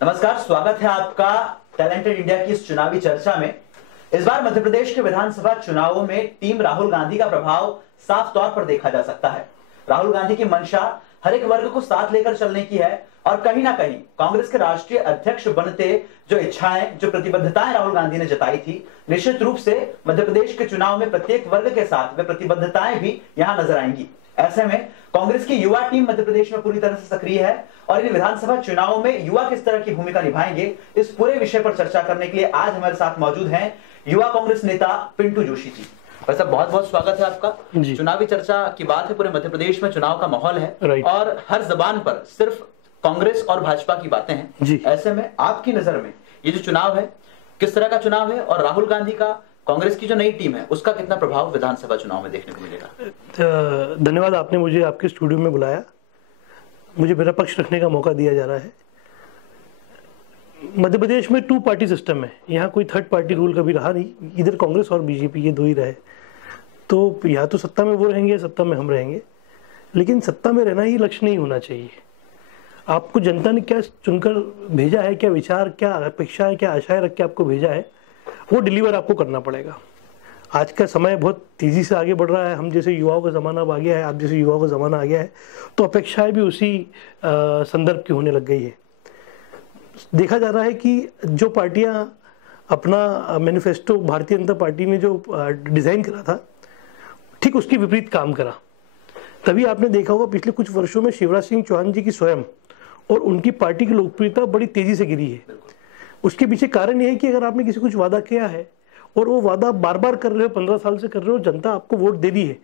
नमस्कार, स्वागत है आपका टैलेंटेड इंडिया की इस चुनावी चर्चा में। इस बार मध्य प्रदेश के विधानसभा चुनावों में टीम राहुल गांधी का प्रभाव साफ तौर पर देखा जा सकता है। राहुल गांधी की मंशा हर एक वर्ग को साथ लेकर चलने की है और कहीं ना कहीं कांग्रेस के राष्ट्रीय अध्यक्ष बनते जो इच्छाएं, जो प्रतिबद्धताएं राहुल गांधी ने जताई थी, निश्चित रूप से मध्य प्रदेश के चुनाव में प्रत्येक वर्ग के साथ वे प्रतिबद्धताएं भी यहां नजर आएंगी। ऐसे में कांग्रेस की युवा टीम मध्य प्रदेश में पूरी तरह से सक्रिय है और इन विधानसभा चुनावों में युवा किस तरह की भूमिका निभाएंगे, इस पूरे विषय पर चर्चा करने के लिए आज हमारे साथ मौजूद हैं युवा कांग्रेस नेता पिंटू जोशी जी। वैसे बहुत बहुत स्वागत है आपका। चुनावी चर्चा की बात है, पूरे मध्य प्रदेश में चुनाव का माहौल है और हर जबान पर सिर्फ कांग्रेस और भाजपा की बातें हैं। ऐसे में आपकी नजर में ये जो चुनाव है किस तरह का चुनाव है और राहुल गांधी का कांग्रेस की जो नई टीम है उसका कितना प्रभाव विधानसभा चुनाव में देखने को मिलेगा? धन्यवाद, आपने मुझे आपके स्टूडियो में बुलाया, मुझे मेरा पक्ष रखने का मौका दिया जा रहा है। मध्य प्रदेश में 2 पार्टी सिस्टम है, यहाँ कोई थर्ड पार्टी रूल कभी रहा नहीं, इधर कांग्रेस और बीजेपी ये 2 ही रहे। तो या तो सत्ता में वो रहेंगे, सत्ता में हम रहेंगे, लेकिन सत्ता में रहना ही लक्ष्य नहीं होना चाहिए। आपको जनता ने क्या चुनकर भेजा है, क्या विचार, क्या अपेक्षा है, क्या आशाएं रख के आपको भेजा है, वो डिलीवर आपको करना पड़ेगा। आज का समय बहुत तेज़ी से आगे बढ़ रहा है, हम जैसे युवाओं का ज़माना अब आ गया है, आप जैसे युवाओं का ज़माना आ गया है, तो अपेक्षाएं भी उसी संदर्भ की होने लग गई है। देखा जा रहा है कि जो पार्टियां अपना मैनिफेस्टो भारतीय जनता पार्टी ने जो डिज़ाइन करा था, ठीक उसके विपरीत काम करा। तभी आपने देखा होगा पिछले कुछ वर्षों में शिवराज सिंह चौहान जी की स्वयं और उनकी पार्टी की लोकप्रियता बड़ी तेज़ी से गिरी है। उसके पीछे कारण ये है कि अगर आपने किसी कुछ वादा किया है और वो वादा बार बार कर रहे हो, 15 साल से कर रहे हो, जनता आपको वोट दे दी है,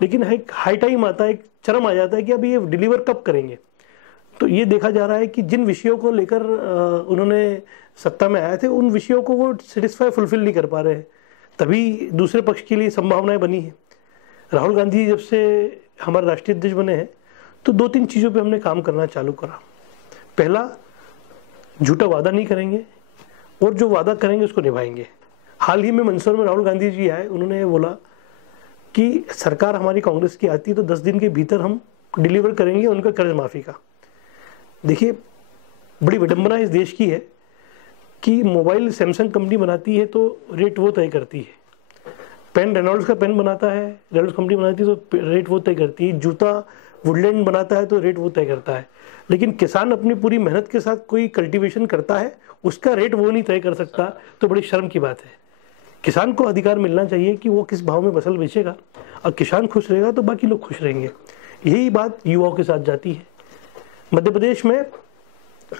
लेकिन एक हाई टाइम आता है, एक चरम आ जाता है कि अब ये डिलीवर कब करेंगे। तो ये देखा जा रहा है कि जिन विषयों को लेकर उन्होंने सत्ता में आए थे, उन विषयों को वो फुलफिल नहीं कर पा रहे हैं। तभी दूसरे पक्ष के लिए संभावनाएं बनी है। राहुल गांधी जब से हमारे राष्ट्रीय अध्यक्ष बने हैं तो 2-3 चीज़ों पे हमने काम करना चालू करा। पहला, झूठा वादा नहीं करेंगे और जो वादा करेंगे उसको निभाएंगे। हाल ही में मंदसौर में राहुल गांधी जी आए, उन्होंने ये बोला कि सरकार हमारी कांग्रेस की आती है तो 10 दिन के भीतर हम डिलीवर करेंगे उनका कर्ज माफ़ी का। देखिए, बड़ी विडंबना इस देश की है कि मोबाइल सैमसंग कंपनी बनाती है तो रेट वो तय करती है, पेन रेनॉल्ड्स का पेन बनाता है, रेनॉल्ड्स कंपनी बनाती है तो रेट वो तय करती है, जूता वुडलैंड बनाता है तो रेट वो तय करता है, लेकिन किसान अपनी पूरी मेहनत के साथ कोई कल्टीवेशन करता है, उसका रेट वो नहीं तय कर सकता। तो बड़ी शर्म की बात है। किसान को अधिकार मिलना चाहिए कि वो किस भाव में फसल बेचेगा, और किसान खुश रहेगा तो बाकी लोग खुश रहेंगे। यही बात युवाओं के साथ जाती है। मध्य प्रदेश में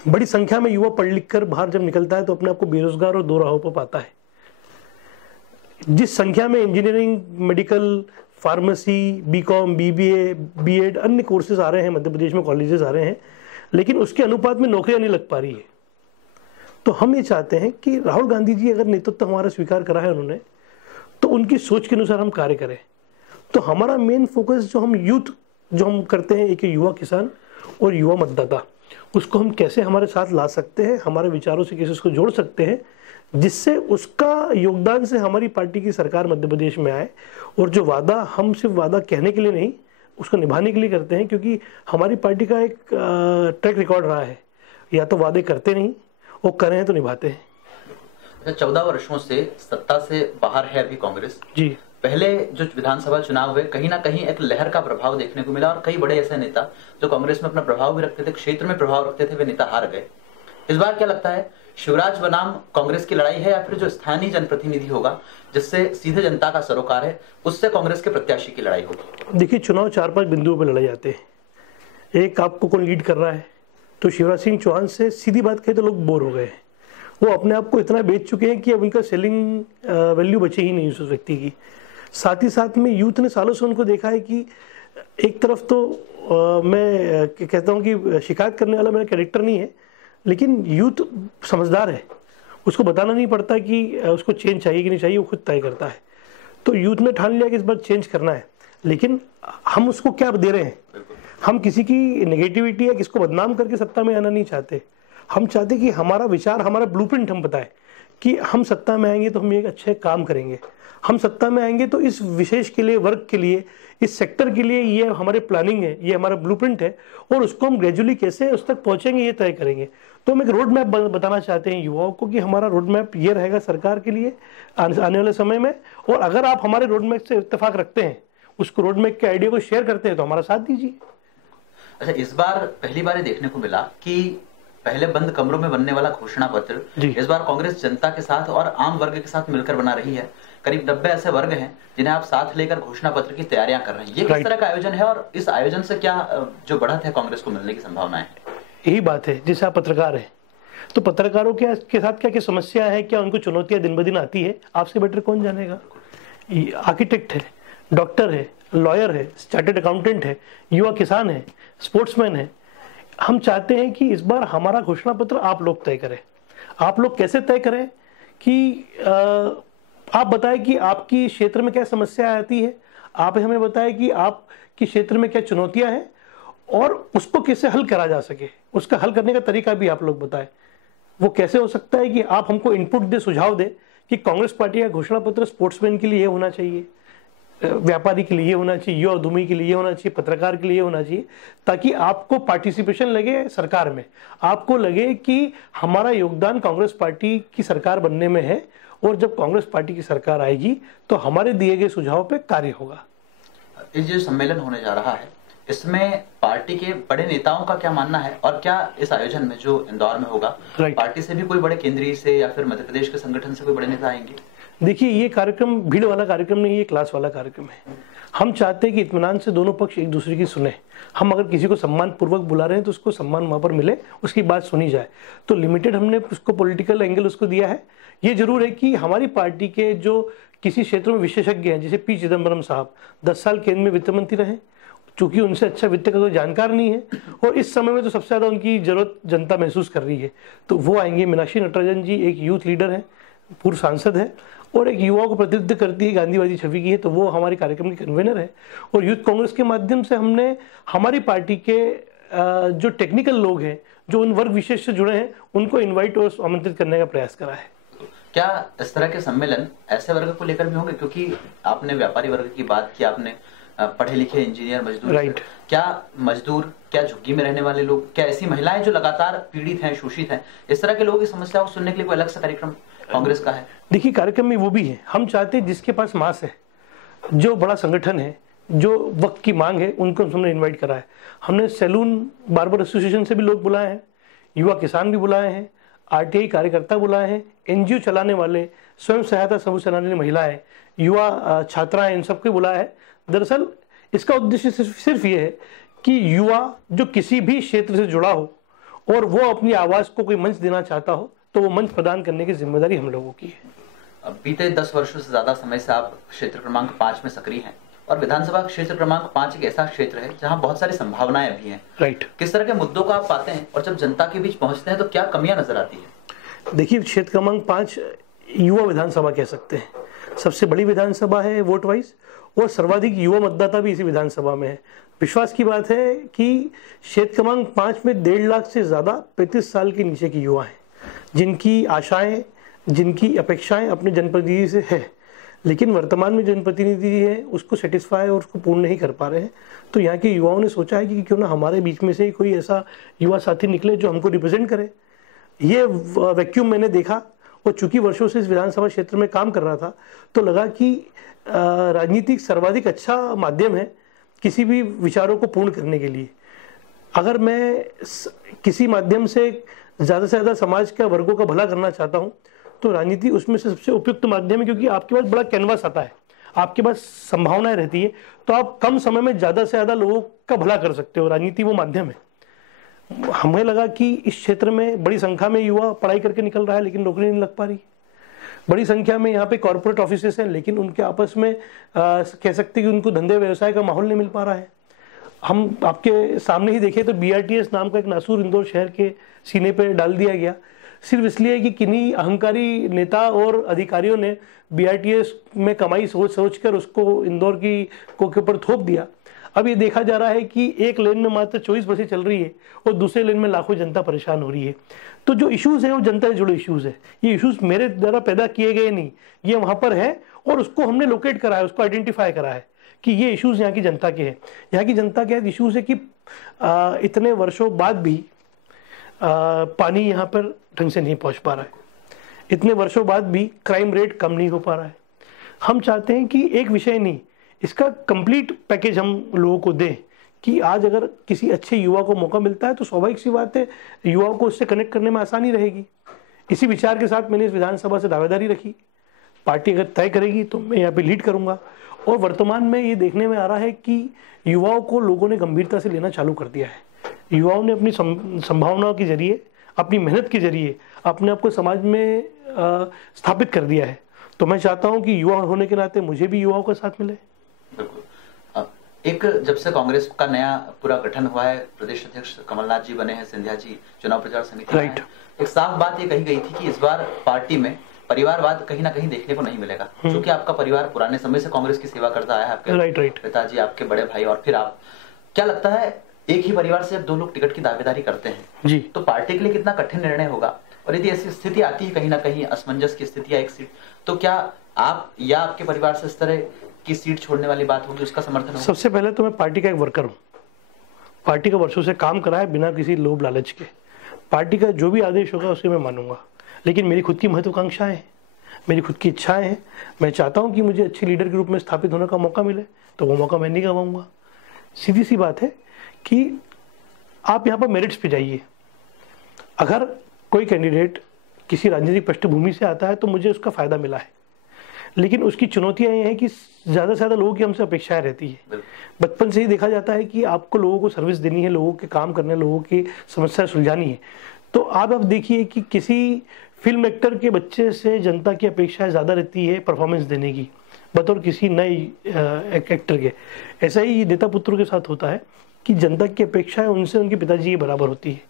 बड़ी संख्या में युवा पढ़ लिख कर बाहर जब निकलता है तो अपने आप को बेरोजगार और 2 राहों पर पाता है। जिस संख्या में engineering, medical, pharmacy, BCom, BBA, BEd, अन्य कोर्सेज आ रहे हैं मध्य प्रदेश में, कॉलेजेस आ रहे हैं, लेकिन उसके अनुपात में नौकरियां नहीं लग पा रही है। तो हम ये चाहते हैं कि राहुल गांधी जी अगर नेतृत्व हमारा स्वीकार करा है उन्होंने, तो उनकी सोच के अनुसार हम कार्य करें। तो हमारा मेन फोकस जो हम करते हैं, एक युवा किसान और युवा मतदाता, उसको हम कैसे हमारे साथ ला सकते हैं, हमारे विचारों से कैसे उसको जोड़ सकते हैं, जिससे उसका योगदान से हमारी पार्टी की सरकार मध्य प्रदेश में आए। और जो वादा हम सिर्फ वादा कहने के लिए नहीं, उसको निभाने के लिए करते हैं, क्योंकि हमारी पार्टी का एक ट्रैक रिकॉर्ड रहा है, या तो वादे करते नहीं, वो करें तो निभाते हैं। 14 वर्षों से सत्ता से बाहर है अभी कांग्रेस जी। पहले जो विधानसभा चुनाव हुए, कहीं ना कहीं एक लहर का प्रभाव देखने को मिला और कई बड़े ऐसे नेता जो कांग्रेस में अपना प्रभाव भी रखते थे, क्षेत्र में प्रभाव रखते थे, वे नेता हार गए। इस बार क्या लगता है, शिवराज बनाम कांग्रेस की लड़ाई है या फिर जो स्थानीय जनप्रतिनिधि होगा जिससे सीधे जनता का सरोकार है, उससे कांग्रेस के प्रत्याशी की लड़ाई होगी? देखिए, चुनाव 4-5 बिंदुओं पर लड़ाई जाते हैं। एक, आपको कौन लीड कर रहा है, तो शिवराज सिंह चौहान से सीधी बात कहे तो लोग बोर हो गए हैं। वो अपने आप को इतना बेच चुके हैं कि अब उनका सेलिंग वैल्यू बची ही नहीं उस व्यक्ति की। साथ ही साथ में यूथ ने सालों से उनको देखा है कि एक तरफ तो मैं कहता हूँ कि शिकायत करने वाला मेरा कैरेक्टर नहीं है, लेकिन यूथ समझदार है, उसको बताना नहीं पड़ता कि उसको चेंज चाहिए कि नहीं चाहिए, वो खुद तय करता है। तो यूथ ने ठान लिया कि इस बार चेंज करना है, लेकिन हम उसको क्या दे रहे हैं? हम किसी की नेगेटिविटी या किसको बदनाम करके सत्ता में आना नहीं चाहते। हम चाहते कि हमारा विचार, हमारा ब्लूप्रिंट हम बताएं कि हम सत्ता में आएंगे तो हम एक अच्छे काम करेंगे, हम सत्ता में आएंगे तो इस विशेष के लिए, वर्ग के लिए, इस सेक्टर के लिए ये हमारे प्लानिंग है, ये हमारा ब्लूप्रिंट है, और उसको हम ग्रेजुअली कैसे उस तक पहुंचेंगे ये तय करेंगे। तो हम एक रोड मैप बताना चाहते हैं युवाओं को कि हमारा रोड मैप ये रहेगा सरकार के लिए आने वाले समय में, और अगर आप हमारे रोड मैप से इत्तेफाक रखते हैं, उसको रोड मैप के आइडिया को शेयर करते हैं, तो हमारा साथ दीजिए। अच्छा, इस बार पहली बार देखने को मिला कि पहले बंद कमरों में बनने वाला घोषणा पत्र इस बार कांग्रेस जनता के साथ और आम वर्ग के साथ मिलकर बना रही है। करीब 90 ऐसे वर्ग हैं जिन्हें आप साथ लेकर घोषणा पत्र की तैयारियां कर रहे हैं। ये किस तरह का आयोजन है और इस आयोजन से क्या जो बढ़त है कांग्रेस को मिलने की संभावना है? यही बात है, जैसे आप पत्रकार हैं तो पत्रकारों के साथ क्या क्या समस्या है, क्या उनको चुनौतियां दिन ब दिन आती है, आपसे बेटर कौन जानेगा। आर्किटेक्ट है, डॉक्टर है, लॉयर है, चार्टर्ड अकाउंटेंट है, युवा किसान है, स्पोर्ट्समैन है। हम चाहते हैं कि इस बार हमारा घोषणा पत्र आप लोग तय करें। आप लोग कैसे तय करें कि आप बताएं कि आपकी क्षेत्र में क्या समस्या आती है, आप हमें बताएं कि आपकी क्षेत्र में क्या चुनौतियां हैं और उसको कैसे हल करा जा सके। उसका हल करने का तरीका भी आप लोग बताएं। वो कैसे हो सकता है कि आप हमको इनपुट दे, सुझाव दे कि कांग्रेस पार्टी का घोषणा पत्र स्पोर्ट्समैन के लिए ये होना चाहिए, व्यापारी के लिए होना चाहिए, युवा उद्यमी के लिए होना चाहिए, पत्रकार के लिए होना चाहिए, ताकि आपको पार्टिसिपेशन लगे सरकार में, आपको लगे कि हमारा योगदान कांग्रेस पार्टी की सरकार बनने में है, और जब कांग्रेस पार्टी की सरकार आएगी तो हमारे दिए गए सुझाव पे कार्य होगा। इस जो सम्मेलन होने जा रहा है इसमें पार्टी के बड़े नेताओं का क्या मानना है, और क्या इस आयोजन में जो इंदौर में होगा पार्टी से भी कोई बड़े केंद्रीय से या फिर मध्य प्रदेश के संगठन से कोई बड़े नेता आएंगे? देखिए, ये कार्यक्रम भीड़ वाला कार्यक्रम नहीं, ये क्लास वाला कार्यक्रम है। हम चाहते हैं कि इत्मीनान से दोनों पक्ष एक दूसरे की सुने। हम अगर किसी को सम्मान पूर्वक बुला रहे हैं तो उसको सम्मान वहां पर मिले, उसकी बात सुनी जाए। तो लिमिटेड हमने उसको पॉलिटिकल एंगल उसको दिया है। ये जरूर है कि हमारी पार्टी के जो किसी क्षेत्र में विशेषज्ञ हैं, जैसे पी चिदम्बरम साहब 10 साल केंद्र में वित्त मंत्री रहे, चूंकि उनसे अच्छा वित्त का कोई जानकार नहीं है, और इस समय में तो सबसे ज्यादा उनकी जरूरत जनता महसूस कर रही है, तो वो आएंगे। मीनाक्षी नटराजन जी एक यूथ लीडर है, पूर्व सांसद है, और एक युवा को प्रतिनिधित्व करती है, गांधीवादी छवि की है, तो वो हमारे कार्यक्रम की कन्वेनर है। और यूथ कांग्रेस के माध्यम से हमने हमारी पार्टी के जो टेक्निकल लोग हैं, जो उन वर्ग विशेष से जुड़े हैं, उनको इन्वाइट और आमंत्रित करने का प्रयास करा है। क्या इस तरह के सम्मेलन ऐसे वर्ग को लेकर भी होंगे, क्योंकि आपने व्यापारी वर्ग की बात की, आपने पढ़े लिखे इंजीनियर, मजदूर, क्या मजदूर, क्या झुग्गी में रहने वाले लोग, क्या ऐसी महिलाएं जो लगातार पीड़ित हैं, शोषित हैं, इस तरह के लोगों की समस्या को सुनने के लिए कोई अलग सा कार्यक्रम कांग्रेस का है? देखिए, कार्यक्रम में वो भी है। हम चाहते हैं जिसके पास मास है, जो बड़ा संगठन है, जो वक्त की मांग है, उनको हमने इन्वाइट करा है। हमने सैलून बार्बर एसोसिएशन से भी लोग बुलाए हैं, युवा किसान भी बुलाए हैं, आरटीआई कार्यकर्ता बुलाए हैं, एनजीओ चलाने वाले, स्वयं सहायता समूह चलाने वाली महिलाएं, युवा छात्राएं, इन सबको बुलाया है। दरअसल इसका उद्देश्य सिर्फ ये है कि युवा जो किसी भी क्षेत्र से जुड़ा हो और वो अपनी आवाज को कोई मंच देना चाहता हो, तो वो मंच प्रदान करने की जिम्मेदारी हम लोगों की है। बीते 10 वर्षों से ज्यादा समय से आप क्षेत्र क्रमांक 5 में सक्रिय हैं, और विधानसभा क्षेत्र क्रमांक 5 एक ऐसा क्षेत्र है जहां बहुत सारी संभावनाएं भी हैं। किस तरह के मुद्दों को आप पाते हैं, और जब जनता के बीच पहुंचते हैं तो क्या कमियां नजर आती है? देखिए, क्षेत्र क्रमांक 5 युवा विधानसभा कह सकते हैं। सबसे बड़ी विधानसभा है वोट वाइज, और सर्वाधिक युवा मतदाता भी इसी विधानसभा में है। विश्वास की बात है कि क्षेत्र क्रमांक 5 में 1.5 लाख से ज्यादा 35 साल के नीचे के युवा हैं, जिनकी आशाएं, जिनकी अपेक्षाएं अपने जनप्रतिनिधि से है, लेकिन वर्तमान में जनप्रतिनिधि है उसको सेटिस्फाई और उसको पूर्ण नहीं कर पा रहे हैं। तो यहाँ के युवाओं ने सोचा है कि क्यों ना हमारे बीच में से कोई ऐसा युवा साथी निकले जो हमको रिप्रेजेंट करे। ये वैक्यूम मैंने देखा, और चूंकि वर्षों से इस विधानसभा क्षेत्र में काम कर रहा था, तो लगा कि राजनीतिक सर्वाधिक अच्छा माध्यम है किसी भी विचारों को पूर्ण करने के लिए। अगर मैं किसी माध्यम से ज्यादा से ज्यादा समाज का वर्गों का भला करना चाहता हूं, तो राजनीति उसमें से सबसे उपयुक्त माध्यम है, क्योंकि आपके पास बड़ा कैनवास आता है, आपके पास संभावनाएं रहती है, तो आप कम समय में ज्यादा से ज्यादा लोगों का भला कर सकते हो। राजनीति वो माध्यम है। हमें लगा कि इस क्षेत्र में बड़ी संख्या में युवा पढ़ाई करके निकल रहा है, लेकिन नौकरी नहीं लग पा रही। बड़ी संख्या में यहाँ पे कॉर्पोरेट ऑफिसेस हैं, लेकिन उनके आपस में कह सकते हैं कि उनको धंधे व्यवसाय का माहौल नहीं मिल पा रहा है। हम आपके सामने ही देखें तो BRTS नाम का एक नासूर इंदौर शहर के सीने पे डाल दिया गया, सिर्फ इसलिए कि किन्हीं अहंकारी नेता और अधिकारियों ने BRTS में कमाई सोच कर उसको इंदौर की के ऊपर थोप दिया। अब ये देखा जा रहा है कि एक लेन में मात्र 24 बसें चल रही है और दूसरे लेन में लाखों जनता परेशान हो रही है। तो जो इश्यूज है वो जनता से जुड़े इश्यूज है, ये इश्यूज मेरे द्वारा पैदा किए गए नहीं, ये वहां पर है और उसको हमने लोकेट करा है, उसको आइडेंटिफाई करा है कि ये इश्यूज यहाँ की जनता के हैं। यहाँ की जनता के इश्यूज है कि इतने वर्षों बाद भी पानी यहाँ पर ढंग से नहीं पहुंच पा रहा है, इतने वर्षों बाद भी क्राइम रेट कम नहीं हो पा रहा है। हम चाहते हैं कि एक विषय नहीं, इसका कंप्लीट पैकेज हम लोगों को दें कि आज अगर किसी अच्छे युवा को मौका मिलता है तो स्वाभाविक सी बात है युवाओं को उससे कनेक्ट करने में आसानी रहेगी। इसी विचार के साथ मैंने इस विधानसभा से दावेदारी रखी, पार्टी अगर तय करेगी तो मैं यहाँ पे लीड करूंगा। और वर्तमान में ये देखने में आ रहा है कि युवाओं को लोगों ने गंभीरता से लेना चालू कर दिया है। युवाओं ने अपनी संभावनाओं के जरिए, अपनी मेहनत के जरिए अपने आप को समाज में स्थापित कर दिया है। तो मैं चाहता हूं कि युवा होने के नाते मुझे भी युवाओं का साथ मिले। बिल्कुल। एक जब से कांग्रेस का नया पूरा गठन हुआ है, प्रदेश अध्यक्ष कमलनाथ जी बने हैं, सिंधिया जी चुनाव प्रचार समिति में, एक साफ बात ये कही गई थी कि इस बार पार्टी में परिवारवाद कहीं ना कहीं देखने को नहीं मिलेगा, क्योंकि आपका परिवार पुराने समय से कांग्रेस की सेवा करता है, आपके पिताजी, आपके बड़े भाई और फिर आप। क्या लगता है एक ही परिवार से अब दो लोग टिकट की दावेदारी करते हैं जी, तो पार्टी के लिए कितना कठिन निर्णय होगा? और यदि ऐसी स्थिति आती है कहीं ना कहीं असमंजस की स्थिति या एक सीट, तो क्या आप या आपके परिवार से इस तरह की सीट छोड़ने वाली बात होगी, उसका समर्थन होगा? सबसे पहले तो मैं पार्टी का एक वर्कर हूँ, पार्टी का वर्षों से काम करा है बिना किसी लोभ लालच के। पार्टी का जो भी आदेश होगा उसे मैं मानूंगा, लेकिन मेरी खुद की महत्वाकांक्षाएं हैं, मेरी खुद की इच्छाएं हैं। मैं चाहता हूं कि मुझे अच्छे लीडर के रूप में स्थापित होने का मौका मिले, तो वो मौका मैं नहीं गवाऊंगा। सीधी सी बात है कि आप यहाँ पर मेरिट्स पे जाइए। अगर कोई कैंडिडेट किसी राजनीतिक पृष्ठभूमि से आता है तो मुझे उसका फायदा मिला है, लेकिन उसकी चुनौतियां ये हैं कि ज़्यादा से ज़्यादा लोगों की हमसे अपेक्षाएं रहती है। बचपन से ही देखा जाता है कि आपको लोगों को सर्विस देनी है, लोगों के काम करने, लोगों की समस्या सुलझानी है। तो आप अब देखिए कि किसी फिल्म एक्टर के बच्चे से जनता की अपेक्षाएं ज़्यादा रहती है परफॉर्मेंस देने की बतौर किसी नए एक्टर के। ऐसा ही नेता पुत्रों के साथ होता है कि जनता की अपेक्षाएं उनसे उनके पिताजी के बराबर होती है।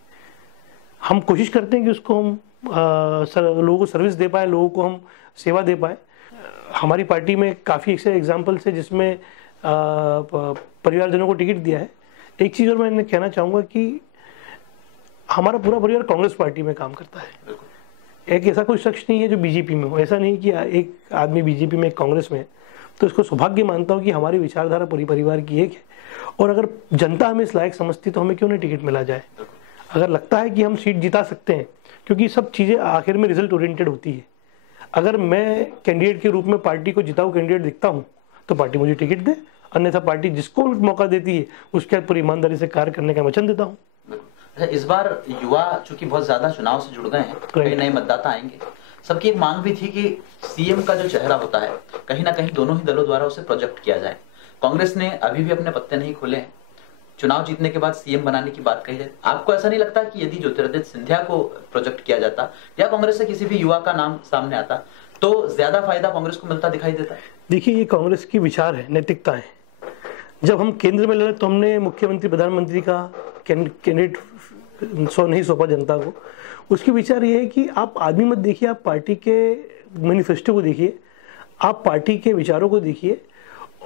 हम कोशिश करते हैं कि उसको हम लोगों को सर्विस दे पाए, लोगों को हम सेवा दे पाए। हमारी पार्टी में काफ़ी ऐसे एग्जाम्पल्स है जिसमें परिवारजनों को टिकट दिया है। एक चीज़ और मैं कहना चाहूँगा कि हमारा पूरा परिवार कांग्रेस पार्टी में काम करता है। एक ऐसा कोई शख्स नहीं है जो बीजेपी में हो, ऐसा नहीं कि एक आदमी बीजेपी में एक कांग्रेस में है। तो इसको सौभाग्य मानता हूँ कि हमारी विचारधारा पूरी परिवार की एक है, और अगर जनता हमें इस लायक समझती तो हमें क्यों नहीं टिकट मिला जाए। अगर लगता है कि हम सीट जिता सकते हैं, क्योंकि सब चीज़ें आखिर में रिजल्ट ओरिएंटेड होती है। अगर मैं कैंडिडेट के रूप में पार्टी को जिताऊ कैंडिडेट दिखता हूँ तो पार्टी मुझे टिकट दे, अन्यथा पार्टी जिसको मौका देती है उसके पूरी ईमानदारी से कार्य करने का वचन देता हूँ। इस बार युवा चूंकि बहुत ज्यादा चुनाव से जुड़ गए हैं, कई नए मतदाता आएंगे, सबकी एक मांग भी थी कि सीएम का जो चेहरा होता है कहीं ना कहीं दोनों ही दलों द्वारा उसे प्रोजेक्ट किया जाए। कांग्रेस ने अभी भी अपने पत्ते नहीं खोले हैं, चुनाव जीतने के बाद सीएम बनाने की बात कही है। आपको ऐसा नहीं लगता कि यदि ज्योतिरादित्य सिंधिया को प्रोजेक्ट किया जाता या कांग्रेस से किसी भी युवा का नाम सामने आता तो ज्यादा फायदा कांग्रेस को मिलता दिखाई देता? देखिए, ये कांग्रेस की विचार है, नैतिकता है। जब हम केंद्र में लड़े तो हमने मुख्यमंत्री प्रधानमंत्री का कैंडिडेट नहीं सौंपा जनता को। उसके विचार ये है कि आप आदमी मत देखिए, आप पार्टी के मैनिफेस्टो को देखिए, आप पार्टी के विचारों को देखिए।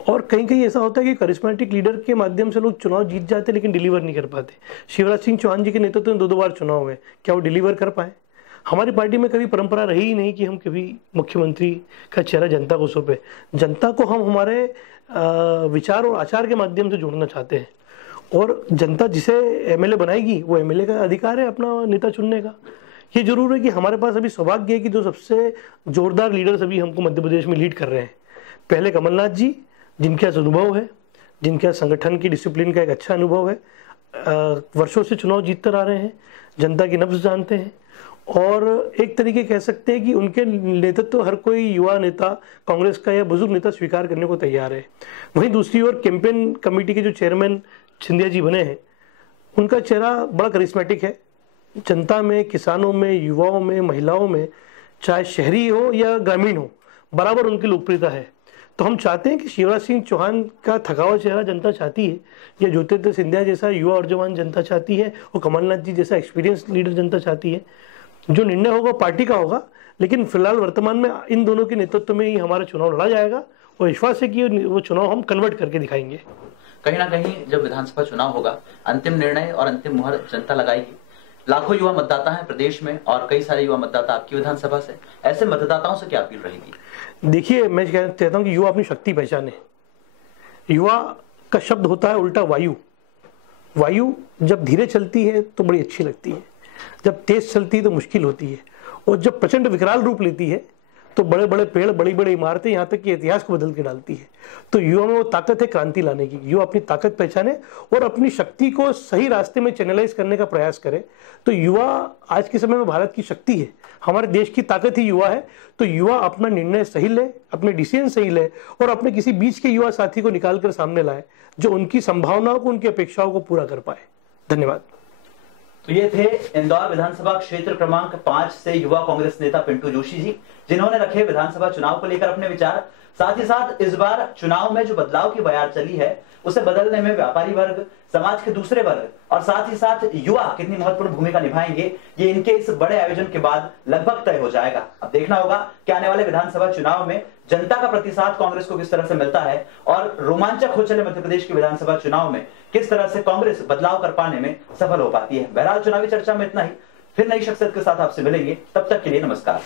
और कहीं कहीं ऐसा होता है कि करिश्मेटिक लीडर के माध्यम से लोग चुनाव जीत जाते लेकिन डिलीवर नहीं कर पाते। शिवराज सिंह चौहान जी के नेतृत्व में 2 बार चुनाव हुए, क्या वो डिलीवर कर पाए? हमारी पार्टी में कभी परंपरा रही ही नहीं कि हम कभी मुख्यमंत्री का चेहरा जनता को सौंपे। जनता को हम हमारे विचार और आचार के माध्यम से जोड़ना चाहते हैं, और जनता जिसे एमएलए बनाएगी वो एमएलए का अधिकार है अपना नेता चुनने का। ये जरूर है कि हमारे पास अभी सौभाग्य है कि जो सबसे जोरदार लीडर्स अभी हमको मध्य प्रदेश में लीड कर रहे हैं। पहले कमलनाथ जी, जिनके पास अनुभव है, जिनके संगठन की डिसिप्लिन का एक अच्छा अनुभव है, वर्षों से चुनाव जीतते आ रहे हैं, जनता की नब्ज जानते हैं, और एक तरीके कह सकते हैं कि उनके नेतृत्व हर कोई युवा नेता कांग्रेस का या बुजुर्ग नेता स्वीकार करने को तैयार है। वहीं दूसरी ओर कैंपेन कमेटी के जो चेयरमैन सिंधिया जी बने हैं, उनका चेहरा बड़ा करिश्मेटिक है। जनता में, किसानों में, युवाओं में, महिलाओं में, चाहे शहरी हो या ग्रामीण हो, बराबर उनकी लोकप्रियता है। तो हम चाहते हैं कि शिवराज सिंह चौहान का थका हुआ चेहरा जनता चाहती है, या ज्योतिरादित्य सिंधिया जैसा युवा और जवान जनता चाहती है, और कमलनाथ जी जैसा एक्सपीरियंस लीडर जनता चाहती है। जो निर्णय होगा पार्टी का होगा, लेकिन फिलहाल वर्तमान में इन दोनों के नेतृत्व में ही हमारा चुनाव लड़ा जाएगा, और विश्वास है कि वो चुनाव हम कन्वर्ट करके दिखाएंगे। कहीं ना कहीं जब विधानसभा चुनाव होगा, अंतिम निर्णय और अंतिम मुहर जनता लगाएगी। लाखों युवा मतदाता हैं प्रदेश में और कई सारे युवा मतदाता आपकी विधानसभा से, ऐसे मतदाताओं से क्या अपील रहेगी? देखिए, मैं कहता हूं कि युवा अपनी शक्ति पहचाने। युवा का शब्द होता है उल्टा वायु। वायु जब धीरे चलती है तो बड़ी अच्छी लगती है, जब तेज चलती है तो मुश्किल होती है, और जब प्रचंड विकराल रूप लेती है तो बड़े बड़े पेड़, बड़ी बड़ी इमारतें, यहाँ तक कि इतिहास को बदल के डालती है। तो युवा में वो ताकत है क्रांति लाने की। युवा अपनी ताकत पहचाने और अपनी शक्ति को सही रास्ते में चैनलाइज करने का प्रयास करे। तो युवा आज के समय में भारत की शक्ति है, हमारे देश की ताकत ही युवा है। तो युवा अपना निर्णय सही ले, अपने डिसीजन सही ले और अपने किसी बीच के युवा साथी को निकाल कर सामने लाए जो उनकी संभावनाओं को, उनकी अपेक्षाओं को पूरा कर पाए। धन्यवाद। तो ये थे इंदौर विधानसभा क्षेत्र क्रमांक 5 से युवा कांग्रेस नेता पिंटू जोशी जी, जिन्होंने रखे विधानसभा चुनाव को लेकर अपने विचार। साथ ही साथ इस बार चुनाव में जो बदलाव की बयार चली है उसे बदलने में व्यापारी वर्ग, समाज के दूसरे वर्ग और साथ ही साथ युवा कितनी महत्वपूर्ण भूमिका निभाएंगे, ये इनके इस बड़े आयोजन के बाद लगभग तय हो जाएगा। अब देखना होगा कि आने वाले विधानसभा चुनाव में जनता का प्रतिसाद कांग्रेस को किस तरह से मिलता है और रोमांचक हो चले मध्य प्रदेश के विधानसभा चुनाव में किस तरह से कांग्रेस बदलाव कर पाने में सफल हो पाती है। बहरहाल चुनावी चर्चा में इतना ही, फिर नई शख्सियत के साथ आपसे मिलेंगे, तब तक के लिए नमस्कार।